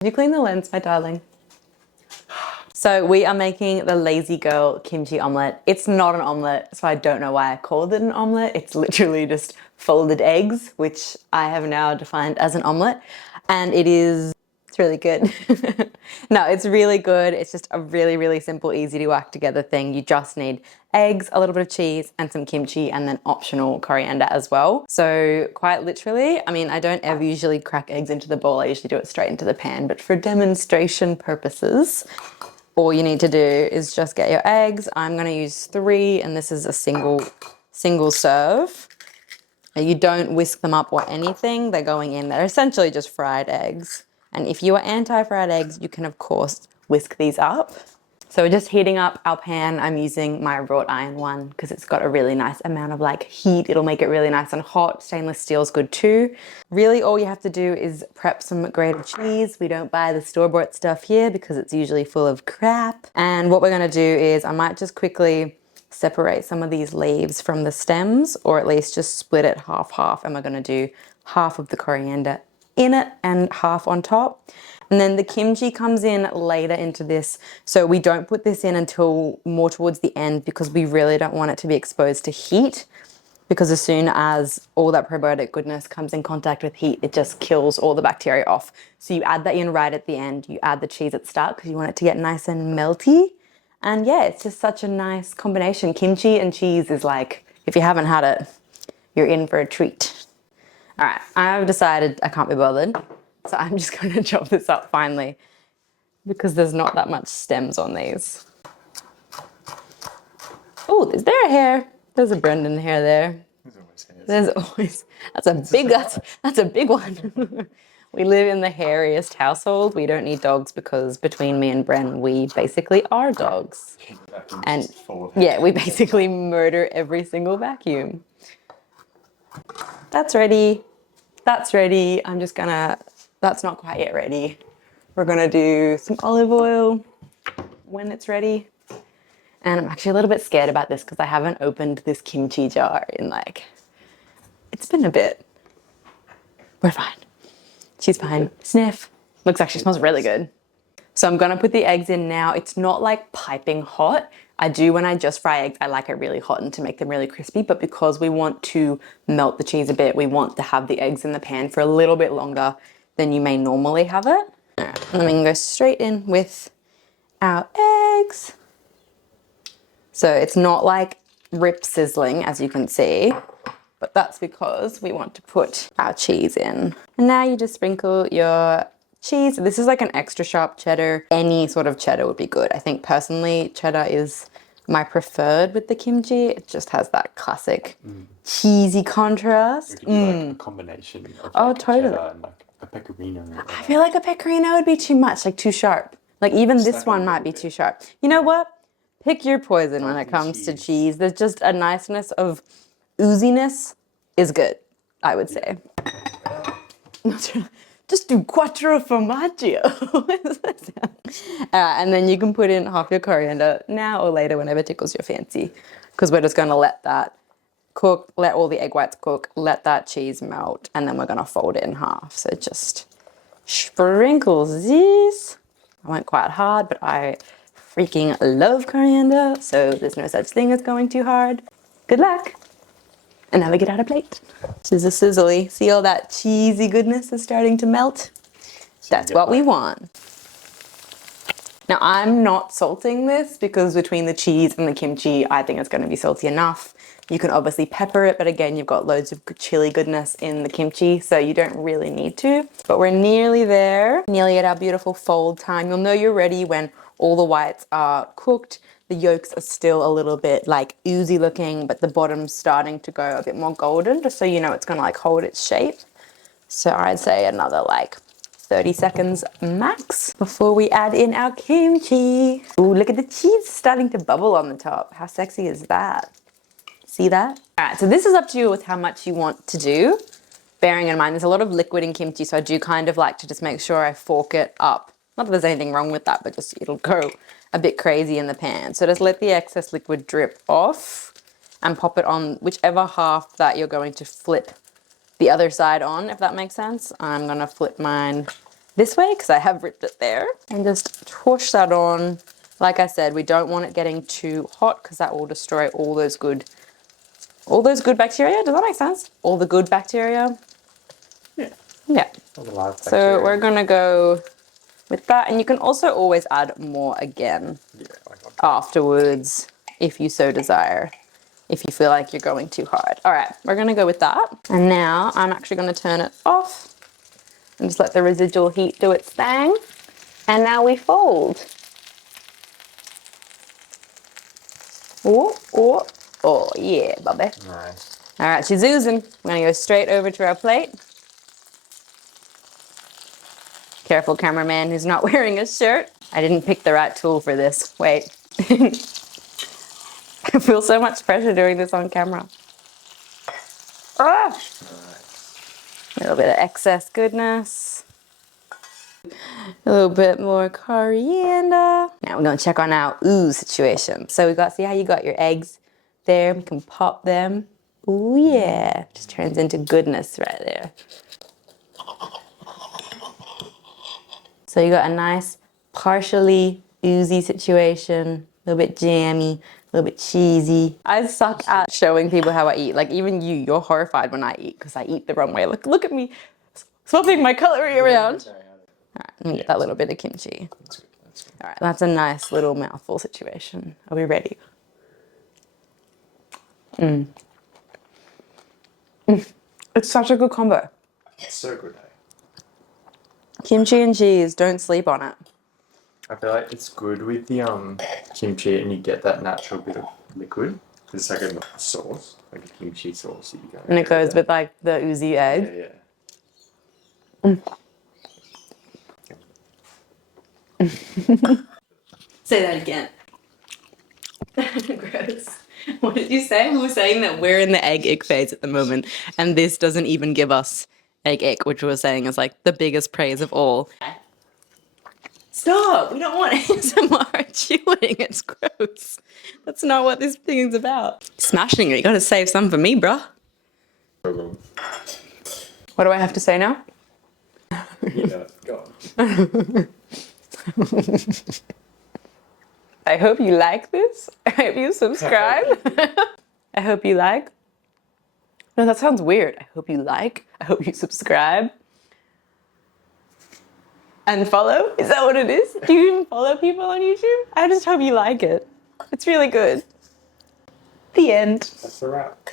Did you clean the lens, my darling? So we are making the lazy girl kimchi omelette. It's not an omelette, so I don't know why I called it an omelette. It's literally just folded eggs, which I have now defined as an omelette. And it's really good. No, it's really good. It's just a really, really simple, easy to whack together thing. You just need eggs, a little bit of cheese, and some kimchi, and then optional coriander as well. So quite literally, I mean, I don't ever usually crack eggs into the bowl. I usually do it straight into the pan, but for demonstration purposes, all you need to do is just get your eggs. I'm gonna use 3, and this is a single serve. You don't whisk them up or anything. They're going in. They're essentially just fried eggs. And if you are anti-fried eggs, you can of course whisk these up. So we're just heating up our pan. I'm using my wrought iron one because it's got a really nice amount of like heat. It'll make it really nice and hot. Stainless steel is good too. Really all you have to do is prep some grated cheese. We don't buy the store-bought stuff here because it's usually full of crap. And what we're gonna do is I might just quickly separate some of these leaves from the stems, or at least just split it half-half, and we're gonna do half of the coriander in it and half on top. And then the kimchi comes in later into this. So we don't put this in until more towards the end because we really don't want it to be exposed to heat, because as soon as all that probiotic goodness comes in contact with heat, it just kills all the bacteria off. So you add that in right at the end. You add the cheese at the start because you want it to get nice and melty. And yeah, it's just such a nice combination. Kimchi and cheese is like, if you haven't had it, you're in for a treat. All right, I've decided I can't be bothered. So I'm just going to chop this up finally because there's not that much stems on these. Oh, is there a hair? There's a Brendan hair there. There's always, that's a big one. We live in the hairiest household. We don't need dogs because between me and Bren, we basically are dogs. And yeah, we basically murder every single vacuum. That's ready. That's ready. I'm just gonna, that's not quite yet ready. We're gonna do some olive oil when it's ready. And I'm actually a little bit scared about this because I haven't opened this kimchi jar in like, it's been a bit. We're fine. She's fine. Sniff. Actually smells really good. So I'm gonna put the eggs in now. It's not like piping hot. I do when I just fry eggs, I like it really hot and to make them really crispy, but because we want to melt the cheese a bit, we want to have the eggs in the pan for a little bit longer than you may normally have it. All right, and then we can go straight in with our eggs. So it's not like rip sizzling, as you can see, but that's because we want to put our cheese in. And now you just sprinkle your cheese. This is like an extra sharp cheddar. Any sort of cheddar would be good. I think personally, cheddar is my preferred with the kimchi. It just has that classic cheesy contrast. It could be like a combination of like totally. cheddar and like a pecorino. I feel like a pecorino would be too much, like too sharp. Like even this one might be too sharp. You know what? Pick your poison when it comes to cheese. There's just a niceness of ooziness is good, I would say. Just do quattro formaggio. And then you can put in half your coriander now or later, whenever tickles your fancy, because we're just going to let that cook, let all the egg whites cook, let that cheese melt, and then we're going to fold it in half. So just sprinkle this. I went quite hard, but I freaking love coriander, so there's no such thing as going too hard. Good luck. And now we get out a plate. Sizzle sizzly. See all that cheesy goodness is starting to melt? That's what we want. Now I'm not salting this because between the cheese and the kimchi, I think it's going to be salty enough. You can obviously pepper it, but again, you've got loads of chili goodness in the kimchi, so you don't really need to. But we're nearly there, nearly at our beautiful fold time. You'll know you're ready when all the whites are cooked. The yolks are still a little bit like oozy looking, but the bottom's starting to go a bit more golden, just so you know it's gonna like hold its shape. So I'd say another like 30 seconds max before we add in our kimchi. Ooh, look at the cheese starting to bubble on the top. How sexy is that? See that? All right, so this is up to you with how much you want to do. Bearing in mind, there's a lot of liquid in kimchi, so I do kind of like to just make sure I fork it up. Not that there's anything wrong with that, but just it'll go a bit crazy in the pan. So just let the excess liquid drip off and pop it on whichever half that you're going to flip the other side on, if that makes sense. I'm gonna flip mine this way because I have ripped it there. And just push that on. Like I said, we don't want it getting too hot because that will destroy all those good bacteria. Does that make sense? All the good bacteria. Yeah. Yeah. All the live So bacteria. we're gonna go with that, and you can also always add more again afterwards if you so desire, if you feel like you're going too hard. All right, we're gonna go with that. And now I'm actually gonna turn it off and just let the residual heat do its thing. And now we fold. Oh, yeah, Bobby. Nice. All right, she's oozing. We're gonna go straight over to our plate. Careful, cameraman who's not wearing a shirt. I didn't pick the right tool for this. Wait. I feel so much pressure doing this on camera. Ah! A little bit of excess goodness. A little bit more coriander. Now we're gonna check on our ooze situation. So we got, see how you got your eggs there? We can pop them. Ooh yeah, just turns into goodness right there. So you got a nice, partially oozy situation, a little bit jammy, a little bit cheesy. I suck at showing people how I eat. Like even you're horrified when I eat because I eat the wrong way. Look at me, swapping my cutlery around. All right, let me get that little bit of kimchi. That's good. That's good. All right, that's a nice little mouthful situation. Are we ready? It's such a good combo. It's so good, eh? Kimchi and cheese, don't sleep on it. I feel like it's good with the kimchi, and you get that natural bit of liquid. It's like a sauce, like a kimchi sauce. That you go And it goes with like the oozy egg. Yeah, Say that again. Gross. What did you say? We were saying that we're in the egg ick phase at the moment, and this doesn't even give us egg ick, which we were saying is like the biggest praise of all. Stop! We don't want ASMR chewing. It's gross. That's not what this thing is about. Smashing it. You gotta save some for me, bruh. yeah. What do I have to say now? Yeah, go on. I hope you like this. I hope you subscribe. I hope you like. No, that sounds weird. I hope you like. I hope you subscribe. And follow? Is that what it is? Do you even follow people on YouTube? I just hope you like it. It's really good. The end. That's a wrap.